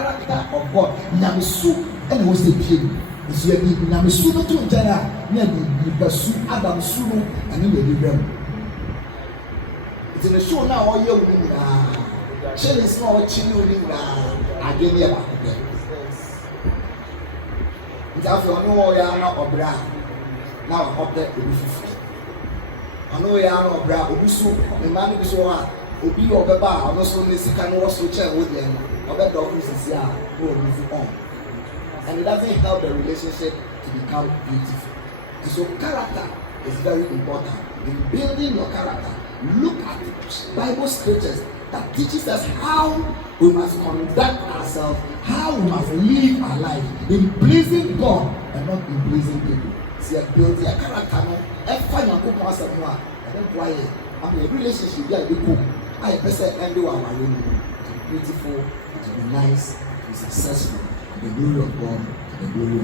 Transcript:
character of God. Nyamesu and was the pin. Is your Nyamesu not to Jana, Nabi, Basu, Adam Sulu, and in the realm. It's in the show now, all you will Chilling small children. I give you about it. It's after I know you are not a bra. Now I'm up there to be free. I know you are not a bra. Obusu, the man is one. Obi or Baba, I'm also missing can also check with them. I bet doctors is here who will move on. And it doesn't help the relationship to become beautiful. So character is very important. In building your character, look at the Bible scriptures that teaches us how we must conduct ourselves, how we must live our life in pleasing God and not in pleasing people. See, building a character, and find your good person, and then why a relationship there be good. I person and do our room to be beautiful, to be nice, to be successful, to the glory of God, to the glory of